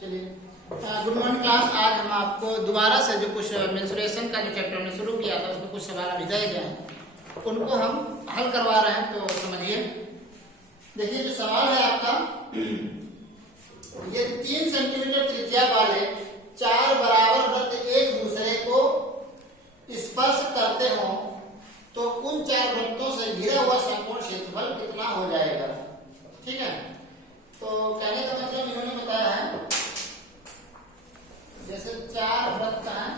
चलिए, good morning class. आज हम आपको दोबारा से जो कुछ मेंसुरेशन का जो चैप्टर हमने शुरू किया था उसमें कुछ सवाल अभी रह गए हैं, उनको हम हल करवा रहे हैं। तो समझिए, देखिए जो सवाल है आपका, ये 3 सेंटीमीटर त्रिज्या वाले 4 बराबर वृत्त एक दूसरे को स्पर्श करते हो तो उन 4 वृत्तों से घिरा हुआ संपूर्ण क्षेत्रफल कितना हो जाएगा। ठीक है, तो कहने का मतलब इन्होंने बताया है, जैसे 4 वृत्त हैं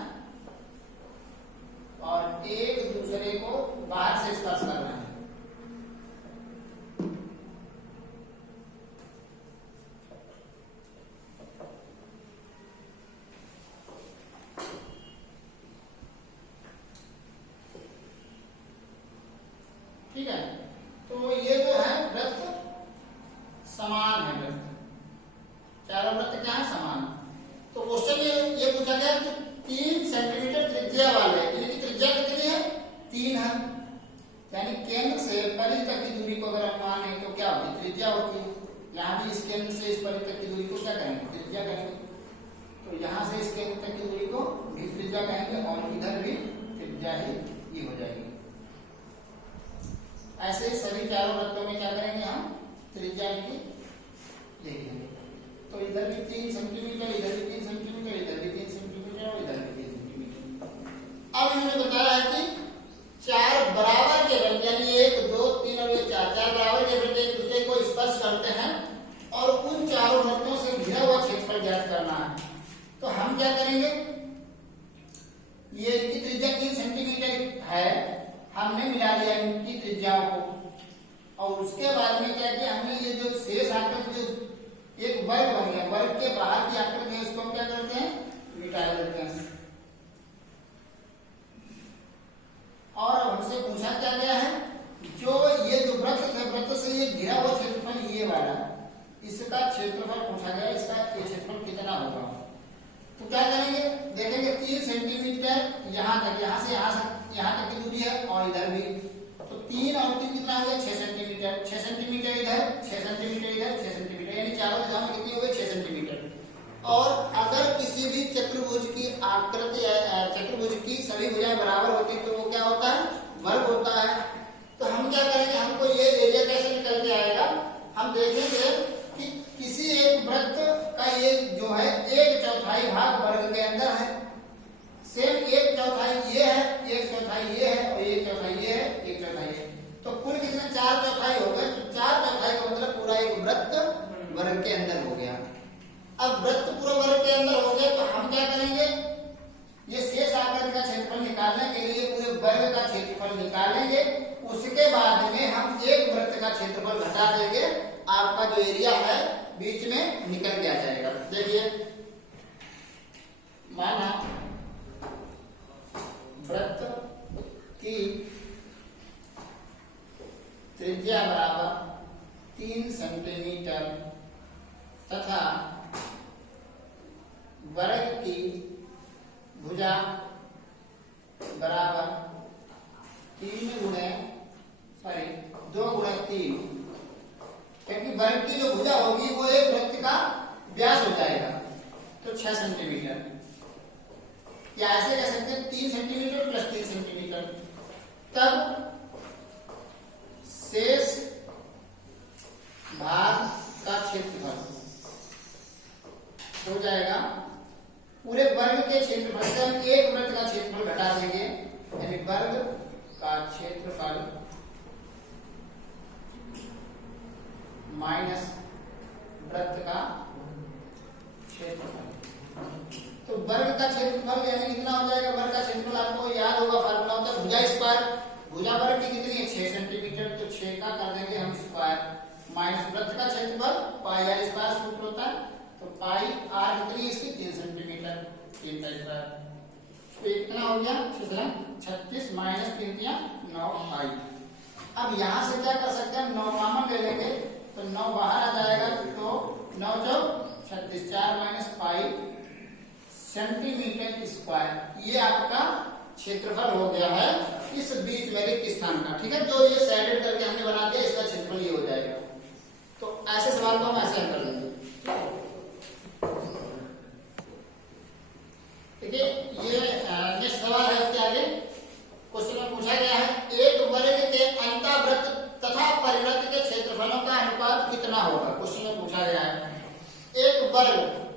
और एक दूसरे को बाहर से स्पर्श कर रहे हैं। ठीक है, तो ये जो है वृत्त समान है, वृत्त चारों वृत्त क्या है, समान। तो क्वेश्चन ये पूछा गया कि 3 सेंटीमीटर त्रिज्या वाले, इनकी त्रिज्या कितनी है, 3 है, यानी केंद्र से परिधि तक की दूरी को अगर हम माने तो क्या होगी, त्रिज्या होती है। यहाँ भी इस केंद्र से इस परिधि तक की दूरी को क्या कहेंगे, त्रिज्या कहेंगे। तो यहाँ से इस केंद्र तक की दूरी को भी त्रिज्या कहेंगे और इधर भी त्रिज्या ही ये हो जाएगी। ऐसे ही सभी चारों वृत्तों में क्या करेंगे, हम त्रिज्या की देखेंगे। तो इधर भी 3 सेंटीमीटर, इधर भी 3 सेंटीमीटर, इधर भी 3 सेंटीमीटर और इधर भी 3 सेंटीमीटर। अब इन्होंने बताया है कि 4 बराबर के वृत्त, यानी 1 2 3 और ये 4 बराबर के वृत्त एक दूसरे को स्पर्श करते हैं और उन चारों वृत्तों से घिरा हुआ क्षेत्रफल ज्ञात करना है। तो हम क्या करेंगे, ये इनकी त्रिज्या 3 सेंटीमीटर है, हमने मिला लिया इनकी त्रिज्याओं को और उसके बाद में क्या किया, हमने ये जो शेष आकृति जो एक वर्ग बन गया, वर्ग के बाहर की आकृति है उसको हम क्या करते हैं, मिटा देते हैं। और अब हमसे पूछा क्या गया है, जो ये जो वृत्त थे, वृत्त से ये घिरा हुआ क्षेत्रफल ये वाला, इसका क्षेत्रफल पूछा गया, इसका ये क्षेत्रफल कितना होगा। तो क्या करेंगे, देखेंगे 3 सेंटीमीटर यहाँ तक, यहाँ से यहाँ तक की दूरी है और इधर भी, तो 3 और 3 कितना हो गया, 6 सेंटीमीटर, 6 सेंटीमीटर इधर, 6 सेंटीमीटर इधर, 6 सेंटीमीटर, यानी चारों दिशाओं में कितनी हो गई, 6 सेंटीमीटर। और अगर किसी भी चतुर्भुज की आकृति, चतुर्भुज की सभी भुजाएं बराबर होती तो वो क्या होता है, वर्ग होता है। तो हम क्या करेंगे, हमको ये एरिया कैसे निकल के आएगा, हम देखेंगे कि किसी एक वृत्त का ये जो है 1/4 भाग वर्ग के अंदर है, सेम 1/4 ये है, 1/4 ये है और 1/4 ये है, 1/4 ये। तो कुल कितने 4/4 हो गए, तो 4/4 का मतलब पूरा एक वृत्त वर्ग के अंदर हो गया। अब वृत्त पूरा वर्ग के अंदर हो गया तो हम क्या करेंगे, ये शेष आकृति का क्षेत्रफल निकालने के लिए पूरे वर्ग का क्षेत्रफल निकालेंगे, उसके बाद में हम एक वृत्त का क्षेत्रफल घटा देंगे, आपका जो एरिया है बीच में निकल के आ जाएगा। देखिए, माना वृत्त की त्रिज्या बराबर 3 सेंटीमीटर तथा वर्ग की भुजा बराबर 2 गुणे 3, क्योंकि वर्ग की जो भुजा होगी वो एक वृत्त का व्यास हो जाएगा, तो 6 सेंटीमीटर, या ऐसे कह सकते हैं 3 सेंटीमीटर प्लस 3 सेंटीमीटर। तब शेष भाग का क्षेत्रफल हो जाएगा पूरे वर्ग के क्षेत्रफल से हम एक वृत्त का क्षेत्रफल घटा देंगे, यानी वर्ग का क्षेत्रफल माइनस वृत्त का क्षेत्रफल। तो वर्ग का क्षेत्रफल यानी कितना हो जाएगा, वर्ग का क्षेत्रफल आपको याद होगा, फार्मूला होता है भुजा स्क्वायर, भुजा वर्ग की कितनी है 6 सेंटीमीटर, तो 6 का कर देंगे हम स्क्वायर, माइनस वृत्त का क्षेत्रफल पाई आर स्क्वायर सूत्र होता है, तो पाई आर कितनी है इसकी 3 सेंटीमीटर, 3 का स्क्वायर, तो इतना हो गया 36 माइनस 3 किया 9 पाई। अब यहाँ से क्या कर सकते हैं, 9 कॉमन ले लेंगे तो 9 बाहर आ जाएगा, तो 9 × 36, 4 माइनस पाई सेंटीमीटर स्क्वायर, ये आपका क्षेत्रफल हो गया है इस बीच में रिक्त स्थान का। ठीक है, जो ये साइडेड करके हमने बना दिया, इसका क्षेत्रफल ये हो जाएगा। तो ऐसे सवाल को हम ऐसे कर लेंगे। देखिए ये नेक्स्ट सवाल है, इसके आगे क्वेश्चन में पूछा गया है एक वर्ग के अंतःवृत्त तथा परिवृत्त के क्षेत्रफलों का अनुपात कितना होगा। क्वेश्चन में पूछा गया है एक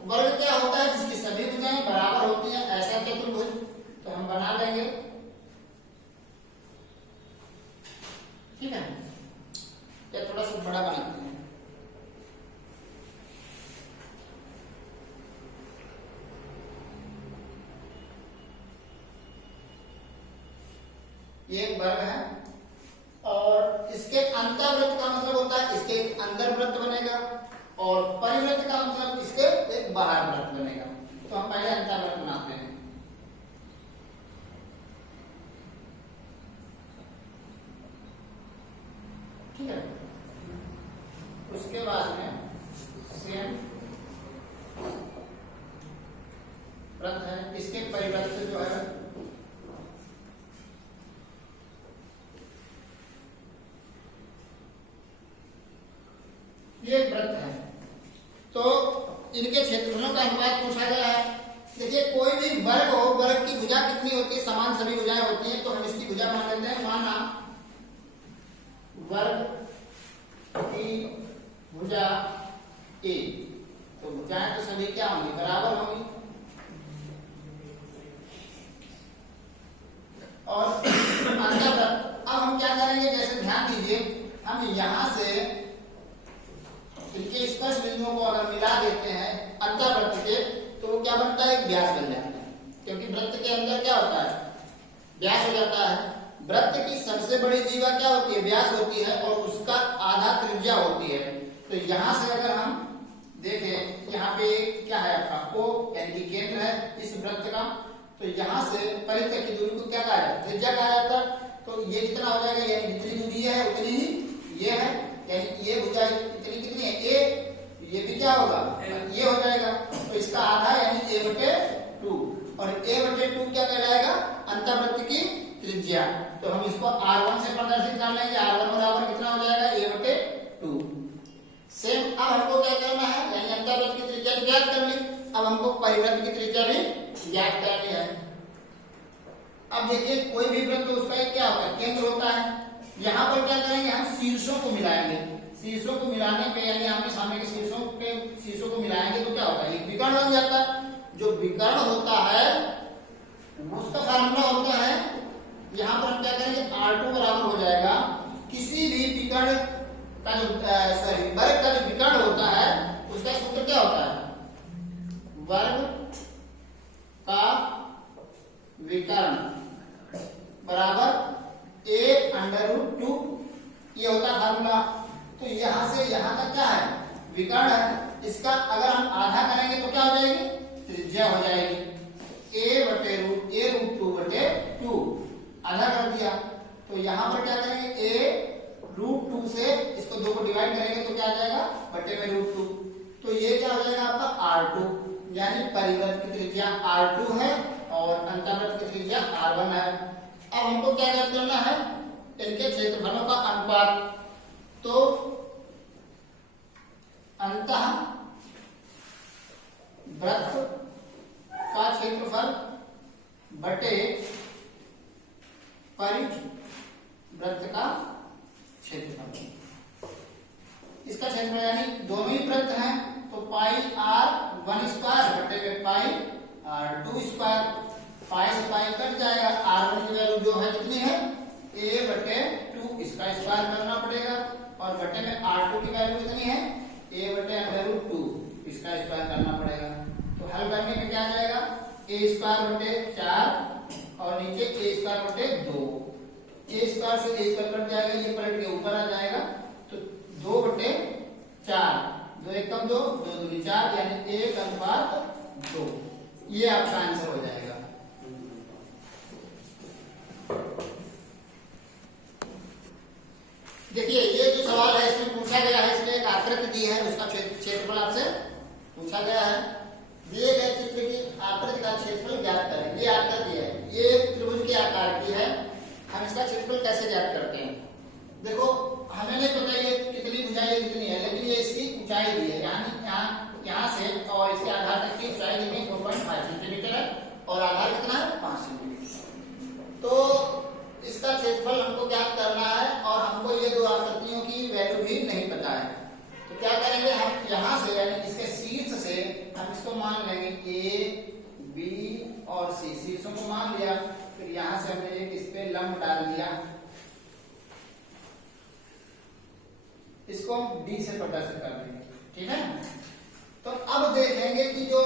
वर्ग क्या होता है, जिसकी सभी भुजाएं बराबर होती हैं, ऐसा चतुर्भुज। तो हम बना लेंगे, ठीक है, या थोड़ा सा बड़ा बनाते हैं। ये एक वर्ग है और इसके अंतःवृत्त का मतलब होता है इसके एक अंदर वृत्त बनेगा और परिवृत्त का मतलब इसके एक बाहर वृत्त बनेगा। तो हम पहले अंतःवृत्त बनाते हैं। ठीक है, उसके बाद में सेम वृत्त है, इसके परिवृत्त जो है ये वृत्त है। तो इनके क्षेत्रफलों का अनुपात पूछा गया है। देखिए कोई भी वर्ग हो, वर्ग की भुजा कितनी होती है, समान सभी भुजाएं होती हैं। तो हम इसकी भुजा मान लेते हैं, माना वर्ग की भुजा ए। तो भुजाएं तो सभी क्या होंगी, बराबर होंगी। और अंतःवृत्त, अब हम क्या करेंगे, जैसे ध्यान दीजिए, हम यहां से इनके स्पर्श बिंदुओं को अगर मिला देते हैं अंतःवृत्त के, तो वो क्या बनता है, एक व्यास बन जाता है। क्योंकि वृत्त के अंदर क्या होता है, व्यास हो जाता है। वृत्त की सबसे बड़ी जीवा क्या होती है, व्यास होती है, और उसका आधा त्रिज्या होती है। तो यहां से अगर हम देखें, यहाँ पे क्या है आपका O यानी कि केंद्र है इस वृत्त का। तो यहाँ से परिध तक की दूरी को क्या कहा जाता है, त्रिज्या कहा जाता है। तो ये कितना हो जाएगा, यानी जितनी दूरी है उतनी ही ये है, यानी ये भुजा इतनी कितनी है, ए। ये भी क्या होगा, ये हो जाएगा। तो इसका आधा यानी a/2, और a/2 क्या कहलाएगा, अंतःवृत्त की त्रिज्या। तो हम इसको r1 से प्रदर्शित कर लेंगे, r1 बराबर कितना हो जाएगा, a/2। सेम अब हमको क्या करना है, यानी अंतःवृत्त की त्रिज्या ज्ञात कर ली, अब हमको परिवृत्त की त्रिज्या भी ज्ञात करनी है। अब देखिए कोई भी वृत्त उसका एक क्या होता है, केंद्र होता है। यहाँ पर क्या करेंगे, हम शीर्षों को मिलाएंगे। शीर्षों को मिलाने पे यानी आमने सामने के शीर्षों को मिलाएंगे तो क्या होता है, एक विकर्ण बन जाता है। जो विकर्ण होता है उसका फार्मूला होता है, यहाँ पर हम क्या करेंगे, R2 बराबर हो जाएगा किसी भी विकर्ण का जो वर्ग का जो विकर्ण होता है उसका सूत्र क्या होता है, वर्ग का विकर्ण बराबर a/√2, ये होता है फार्मूला। तो यहां से यहां तक क्या है, विकर्ण है। इसका अगर हम आधा करेंगे तो क्या हो जाएगी, त्रिज्या हो जाएगी a/√2/2, आधा कर दिया। तो यहां पर क्या करेंगे, a√2 से इसको 2 को डिवाइड करेंगे तो क्या आ जाएगा, /√2। तो ये क्या हो जाएगा आपका R2, यानी परिवृत्त की त्रिज्या R2 है और अंतःवृत्त की त्रिज्या R1 है। अब हमको क्या ज्ञात करना है, इनके क्षेत्रफलों का अनुपात। तो अंतः वृत्त का क्षेत्रफल बटे परिध वृत्त का क्षेत्रफल, इसका क्षेत्रफल यानी दोनों ही वृत्त हैं। तो πr1² बटे में πr2², पाई से पाई कट जाएगा। r1 की वैल्यू जो है कितनी है, a/2, इसका स्क्वायर करना पड़ेगा, और बटे में r2 की वैल्यू कितनी है, a/√2, इसका स्क्वायर करना पड़ेगा। तो हल करने में क्या आ जाएगा, a²/4 और नीचे a²/2, a² से a² कट जाएगा, ये पलट के ऊपर आ जाएगा। तो 2/4, 2 × 2, 2 × 2 4, यानी 1:2, ये आपका आंसर हो जाएगा। देखिए ये जो सवाल है इसमें पूछा गया है, इसमें एक आकृति दी है, उसका क्षेत्रफल आपसे पूछा गया है। दिए गए चित्र की आकृति का क्षेत्रफल ज्ञात करें। ये आकृति है, ये त्रिभुज के आकार की है। हम इसका क्षेत्रफल कैसे ज्ञात करते हैं, देखो हमें नहीं पता ये कितनी भुजाएं कितनी है, लेकिन ये इसकी ऊंचाई दी है, यानी यहाँ से और इसके आधार तक की ऊंचाई दी है 4.5 सेंटीमीटर है, और लेंगे ए बी और सी, शीर्षों को मान लिया, फिर यहां से हमने एक इस पे लंब डाल दिया, इसको हम डी से प्रदर्शित कर देंगे, ठीक है। तो अब देखेंगे कि जो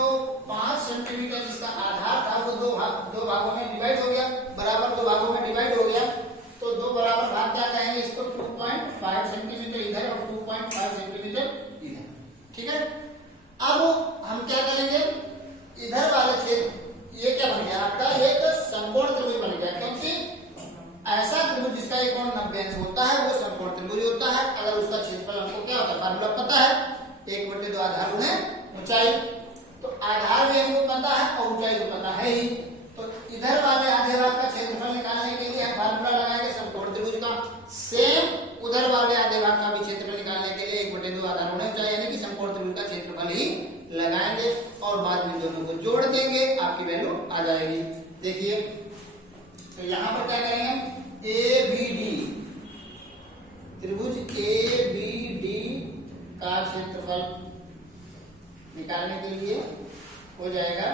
5 सेंटीमीटर जिसका आधार था वो दो भागों में डिवाइड हो गया, बराबर 2 भागों में डिवाइड हो गया, तो 2 बराबर भाग क्या कहेंगे इसको, 2.5 सेंटीमीटर इधर और 2.5 सेंटीमीटर इधर, ठीक है। अब हम क्या करेंगे, इधर वाले क्षेत्र ये क्या बन गया आपका, एक समकोण त्रिभुज बन गया, क्योंकि ऐसा त्रिभुज जिसका एक कोण 90 अंश होता है वो समकोण त्रिभुज होता है। अगर उसका क्षेत्रफल हमको क्या होता है, फार्मूला पता है, 1/2 आधार गुणे ऊंचाई, तो आधार भी हमको पता है और ऊंचाई तो पता है ही, तो इधर वाले आधे भाग का क्षेत्रफल निकालने के लिए हम फार्मूला लगाएंगे समकोण त्रिभुज का, सेम उधर वाले आधे भाग का भी क्षेत्रफल निकालने के लिए 1/2 आधार गुणे ऊंचाई यानी कि समकोण त्रिभुज का क्षेत्रफल ही लगाएंगे और बाद में दोनों को जोड़ देंगे, आपकी वैल्यू आ जाएगी। देखिए तो यहां पर क्या करेंगे, ए बी डी त्रिभुज ए बी डी का क्षेत्रफल निकालने के लिए हो जाएगा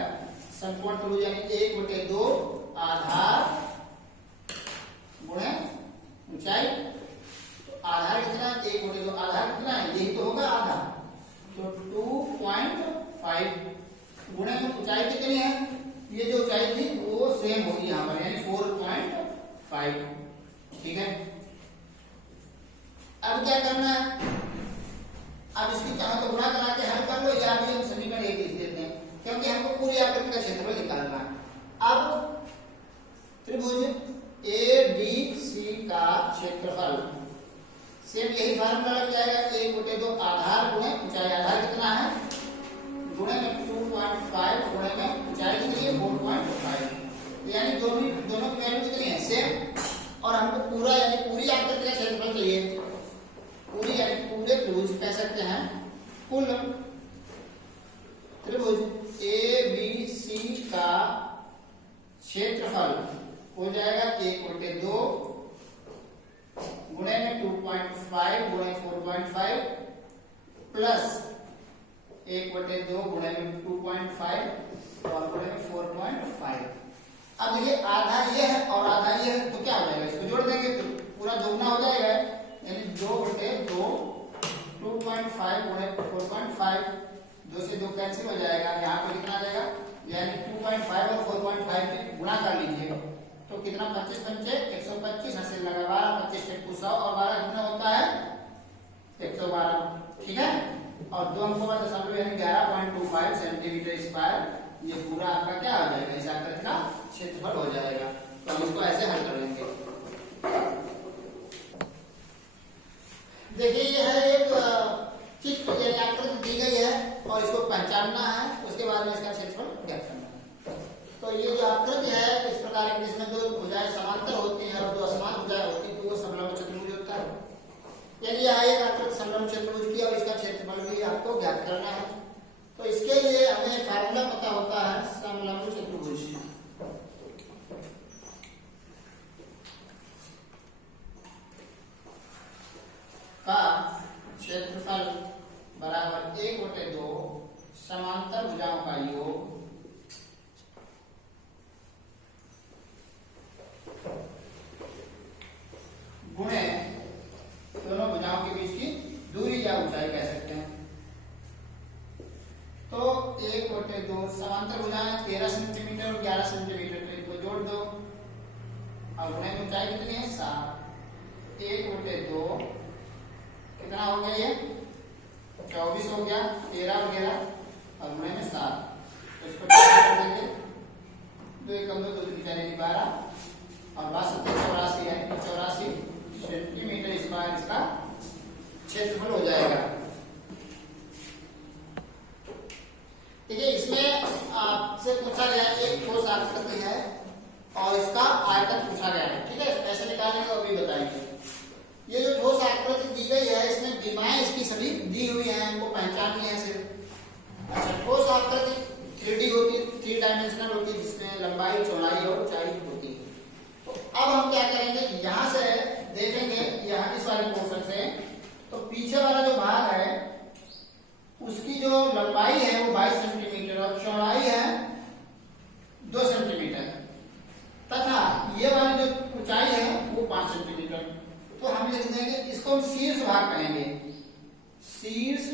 समकोण त्रिभुज यानी 1/2 आधार गुणे ऊंचाई, तो आधार कितना, 1/2 आधार कितना है, यही तो होगा आधार, तो 2.5 गुणे में ऊंचाई कितनी है, ये जो ऊंचाई थी वो सेम होगी यहाँ पर यानी 4.5, ठीक है। अब क्या करना है, अब इसकी चाहो तो गुणा करा के हल कर लो या भी हम समीकरण एक लिख देते हैं, क्योंकि हमको पूरी आकृति का क्षेत्रफल निकालना है। अब त्रिभुज ए डी सी का क्षेत्रफल सेम यही फार्मूला लग जाएगा, 1/2 आधार गुणे ऊंचाई, आधार कितना है गुणे में 2.5 गुणे में ऊंचाई कितनी है 4.5, यानी दोनों की वैल्यू कितनी है सेम, और हमको पूरा यानी पूरी आकृति का क्षेत्रफल चाहिए, पूरी यानी पूरे त्रिभुज कह सकते हैं, कुल त्रिभुज ए बी सी का क्षेत्रफल हो जाएगा 1/2 गुणे में 2.5 गुणे 4.5 प्लस 1/2 गुणे में 2.5 और गुणे में 4.5। अब देखिए आधा ये है और आधा ये है, तो क्या हो जाएगा, इसको जोड़ देंगे तो पूरा दोगुना हो जाएगा, यानी 2/2 2.5 गुणे 4.5, 2 से 2 कैंसिल हो जाएगा, यहाँ पे कितना आ जाएगा, यानी 2.5 और 4.5 में गुणा कर लीजिए तो कितना, 25 पंचे 125, हंसे लगा 12, 25 × 100 और 12 कितना होता है 112, ठीक है। और 2 अंकों का दशमलव यानी 11.25 सेंटीमीटर स्क्वायर, ये पूरा आपका क्या हो जाएगा, इस आकृति का क्षेत्रफल हो जाएगा। तो हम इसको ऐसे हल कर लेंगे। देखिए ये है एक चित्र यानी आकृति दी गई है और इसको पहचानना है, उसके बाद में इसका क्षेत्रफल ज्ञात करना है। तो ये जो आकृति है इस प्रकार की, इसमें दो भुजाएं समांतर होती हैं और दो असमान भुजाएं होती हैं, तो वो समलंब चतुर्भुज होता है। यदि यह एक आकृति समलंब चतुर्भुज की और इसका क्षेत्रफल भी आपको ज्ञात करना है, तो इसके लिए हमें फार्मूला पता होता है समलंब चतुर्भुज का क्षेत्रफल बराबर 1/2 समांतर भुजाओं का योग गुणे दोनों भुजाओं के बीच की दूरी या ऊंचाई कह सकते हैं। तो 1/2 समांतर भुजाएं 13 सेंटीमीटर और 11 सेंटीमीटर, तो इनको जोड़ दो और गुणे में ऊंचाई कितनी है 7, 1/2 कितना हो गया, ये 24 हो गया, 13 और 11 और गुणे में 7, तो इसको कर देंगे, 2 एकम 2 2 जाने की 12 और 82 यानी 84 सेंटीमीटर स्क्वायर इसका क्षेत्रफल हो जाएगा। ठीक है, इसमें आपसे पूछा गया एक ठोस आकृति है और इसका आयतन पूछा गया है, ठीक है, कैसे निकालेंगे वो भी बताएंगे। ये जो ठोस आकृति दी गई है इसमें विमाएं इसकी सभी दी हुई हैं, हमको पहचाननी है सिर्फ। अच्छा, ठोस आकृति 3D होती है, 3 डायमेंशनल होती है, जिसमें लंबाई चौड़ाई और ऊंचाई होती है। तो अब हम क्या करेंगे, यहां से देखेंगे, यहाँ इस वाले पोर्शन से, तो पीछे वाला जो भाग है उसकी जो लंबाई है वो 22 सेंटीमीटर और और चौड़ाई है 2 सेंटीमीटर तथा ये वाली जो ऊंचाई है वो 5 सेंटीमीटर। तो हम लिख देंगे, इसको हम शीर्ष भाग कहेंगे, शीर्ष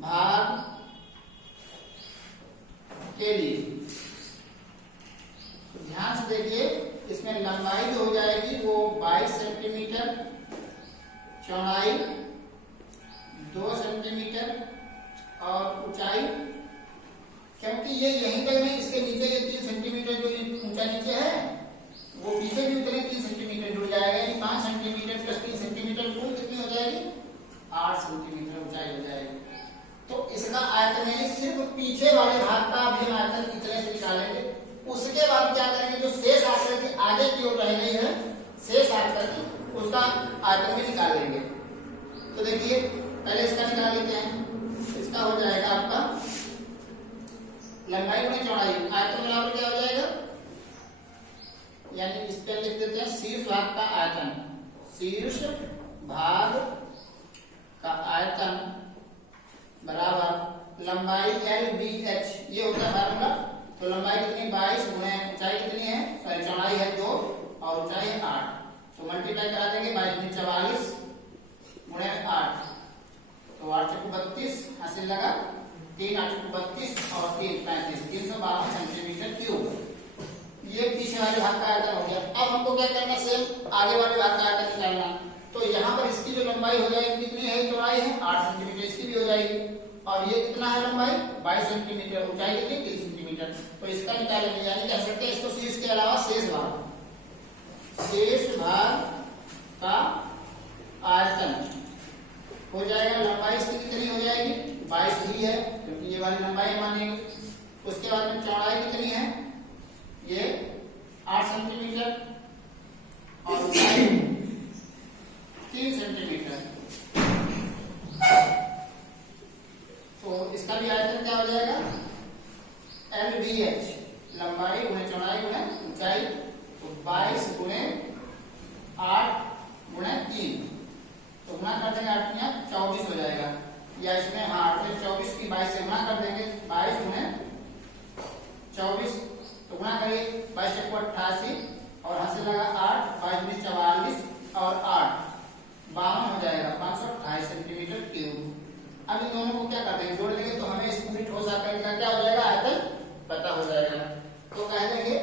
भाग के लिए। ध्यान से देखिए, इसमें लंबाई जो हो जाएगी वो 22 सेंटीमीटर, चौड़ाई 2 सेंटीमीटर और ऊंचाई, क्योंकि ये यहीं तक नहीं, इसके नीचे ये 3 सेंटीमीटर जो ऊंचा नीचे है वो पीछे भी उतने 3 सेंटीमीटर जुड़ जाएगा, यानी 5 सेंटीमीटर प्लस 3 सेंटीमीटर कुल कितनी हो जाएगी, 8 सेंटीमीटर ऊंचाई हो जाएगी। तो इसका आयतन है, सिर्फ पीछे वाले भाग का भी आयतन इतने से निकालेंगे। उसके बाद क्या करेंगे, जो शेष आकृति आगे की ओर रह गई है, शेष आकृति, उसका आयतन भी निकाल लेंगे। तो देखिए, पहले इसका निकाल लेते हैं। इसका हो जाएगा आपका लंबाई गुणे चौड़ाई, आयतन बराबर क्या हो जाएगा, यानी इस पर लिख देते हैं शीर्ष भाग का आयतन, शीर्ष भाग का आयतन बराबर लंबाई LBH, ये होता है फार्मूला। तो लंबाई कितनी 22 गुणे ऊंचाई कितनी है, सॉरी चौड़ाई है 2 और ऊंचाई है 8, तो मल्टीप्लाई करा देंगे, 22 44 गुणे 8, तो 8 चौको 32 हासिल लगा, 3 8 चौको 32 और 3 35, 352 सेंटीमीटर क्यूब। ये पीछे वाले भाग का आयतन हो गया। अब हमको क्या करना, सेम आगे वाले भाग का आयतन निकालना। तो यहाँ पर इसकी जो लंबाई हो जाएगी कितनी है, चौड़ाई है 8 सेंटीमीटर, इसकी भी हो जाएगी, और ये कितना है लंबाई 22 सेंटीमीटर, ऊंचाई कितनी 3 सेंटीमीटर। तो इसका निकालेंगे, यानी कह सकते हैं इसको शीर्ष के अलावा शेष भाग, शेष भाग का आयतन हो जाएगा। लंबाई इसकी कितनी हो जाएगी 22 ही है, क्योंकि ये वाली लंबाई मानेंगे। उसके बाद में चौड़ाई कितनी है, ये 8 सेंटीमीटर और ऊंचाई 3 सेंटीमीटर। तो इसका भी आयतन क्या हो जाएगा, LBH, लंबाई गुणे चौड़ाई गुणे ऊंचाई, तो 22 गुणे 8 गुणे 3, तो गुणा कर देंगे 8 24 हो जाएगा, या इसमें हाँ 8 में 24 की 22 से गुणा कर देंगे, 22 गुणे 24, तो गुणा करिए 22 चौको 88 और हासिल लगा 8, 22 44 और 8 52 हो जाएगा, 528 सेंटीमीटर क्यूब। अब इन दोनों को क्या कर देंगे, जोड़ देंगे, तो हमें इस पूरी ठोस आकृति का क्या हो जाएगा, आयतन पता हो जाएगा। तो कह देंगे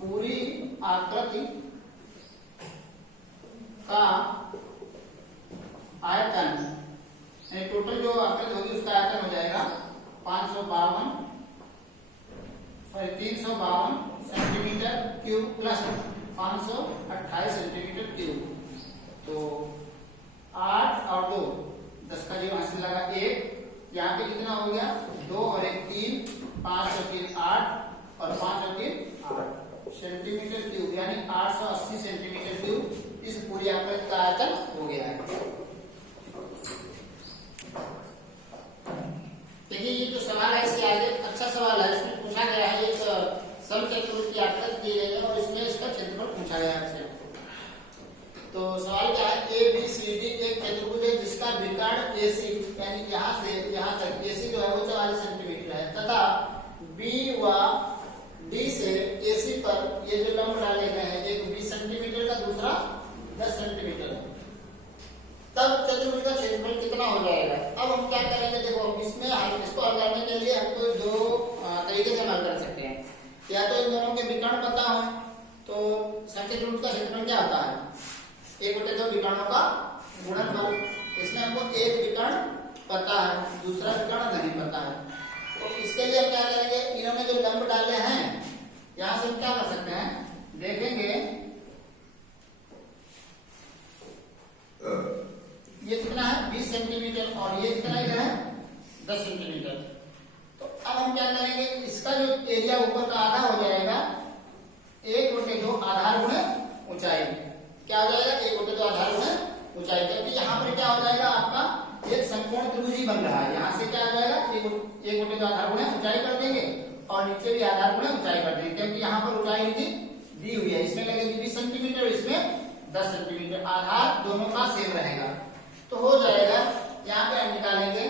पूरी आकृति का आयतन, टोटल जो आकृति होगी उसका आयतन हो जाएगा 352 centimetre cube plus 528 centimetre cube. तो 8 और 2 10 का जीरो हासिल लगा 1, यहाँ पे कितना हो गया 2 और 1 3, 5 और 3 8 और 5 और 3 8 सेंटीमीटर क्यूब, यानी 880 सेंटीमीटर क्यूब इस पूरी आकृति का आयतन हो गया है। देखिए ये जो सवाल है इसके आगे अच्छा सवाल है, इसमें पूछा गया है एक समचतुर्भुज की आकृति दी गई है और इसमें इसका क्षेत्रफल पूछा गया है। तो सवाल क्या है, ABCD एक चतुर्भुज है जिसका विकर्ण AC, यानी यहाँ से यहाँ तक AC जो है वो 44 सेंटीमीटर है, तथा B व D से AC पर ये जो लंब डाले गए हैं, एक 20 सेंटीमीटर का, दूसरा 10 सेंटीमीटर, तब चतुर्भुज का क्षेत्रफल कितना हो जाएगा। अब हम क्या करेंगे, देखो इसमें हम इसको हल करने के लिए हमको 2 तरीके से हल कर सकते हैं। या तो इन दोनों के विकर्ण पता हो, तो समचतुर्भुज का क्षेत्रफल क्या होता है, 1/2 विकर्णों का गुणनफल। इसमें हमको एक विकर्ण पता है, दूसरा विकर्ण नहीं पता है। तो इसके लिए हम क्या करेंगे, इन्होंने जो लंब डाले हैं यहां से हम क्या कर सकते हैं, देखेंगे ये कितना है 20 सेंटीमीटर और ये कितना है 10 सेंटीमीटर। तो अब हम क्या करेंगे, इसका जो एरिया ऊपर का आधा हो जाएगा 1/2 आधार गुणे ऊंचाई, क्या हो जाएगा 1/2 आधार गुणे ऊंचाई, क्योंकि यहाँ पर क्या हो जाएगा आपका एक समकोण त्रिभुज ही बन रहा है। यहाँ से क्या हो जाएगा 1/2 आधार गुणे ऊंचाई कर देंगे और नीचे भी आधार गुणे ऊंचाई कर देंगे, क्योंकि यहाँ पर ऊंचाई दी हुई है, इसमें लगेगी 20 सेंटीमीटर, इसमें 10 सेंटीमीटर, आधार दोनों का सेम रहेगा। तो हो जाएगा, यहाँ पे हम निकालेंगे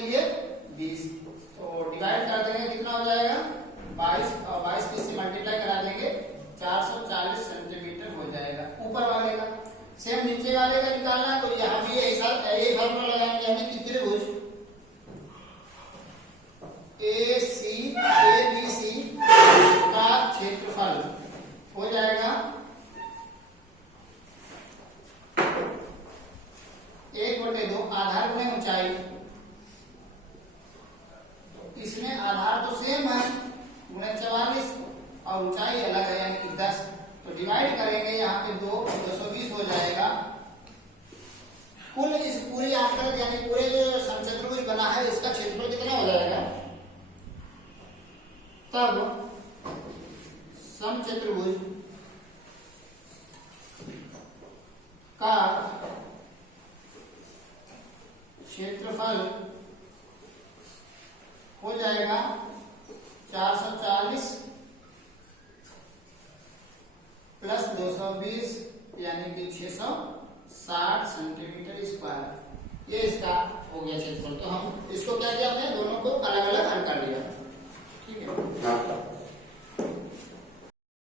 लिए 20, तो डिवाइड कर देंगे कितना हो जाएगा 22, और 22 को इससे मल्टीप्लाई करा देंगे 440 सेंटीमीटर हो जाएगा ऊपर वाले का। सेम नीचे वाले का निकालना है, तो यहाँ भी यही फॉर्मूला लगाएंगे हमें कि त्रिभुज ABC का क्षेत्रफल हो जाएगा 1/2 आधार गुणे ऊंचाई। इसमें आधार तो सेम है गुणे 44 और ऊंचाई अलग है यानी कि 10, तो डिवाइड करेंगे यहाँ पे 220 हो जाएगा। कुल इस पूरी आंकड़ा यानी पूरे जो समचतुर्भुज बना है इसका क्षेत्रफल कितना हो जाएगा, तब समचतुर्भुज का क्षेत्रफल हो जाएगा 440 प्लस 220 यानी कि 660 सेंटीमीटर स्क्वायर। ये इसका हो गया क्षेत्रफल। तो हम इसको क्या किया, हमने दोनों को अलग अलग हल कर लिया।